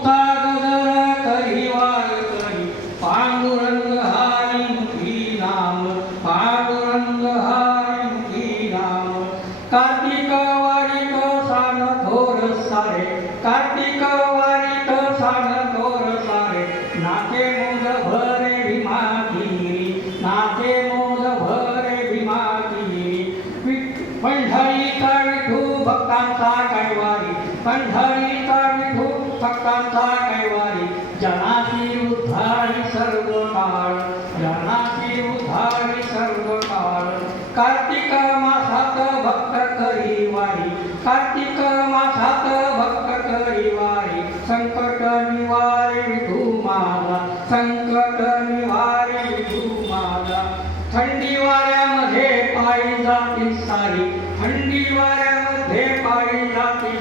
मुक्ता गजर करी वारकरी पांडुरंग हरी मुखी नाम पांडुरंग हरी मुखी नाम कार्तिक वारिक सान थोर सारे कार्तिक वारिक सान थोर सारे नाचे मोज भरे भीमागिरी नाचे मोज भरे भीमागिरी पंढरीचा विठू भक्तांचा कैवारी पंढरीचा विठू भक्तांचा कैवारी जनाची उद्धारी सर्व काळ जनाची उद्धारी सर्व काळ कार्तिक मासात भक्त करी वारी कार्तिक मासात भक्त करी वारी संकट निवारे विठू माझा संकट निवारे विठू माझा थंडी वाऱ्यामध्ये पायी जाती सारी थंडी वाऱ्यामध्ये पायी जाती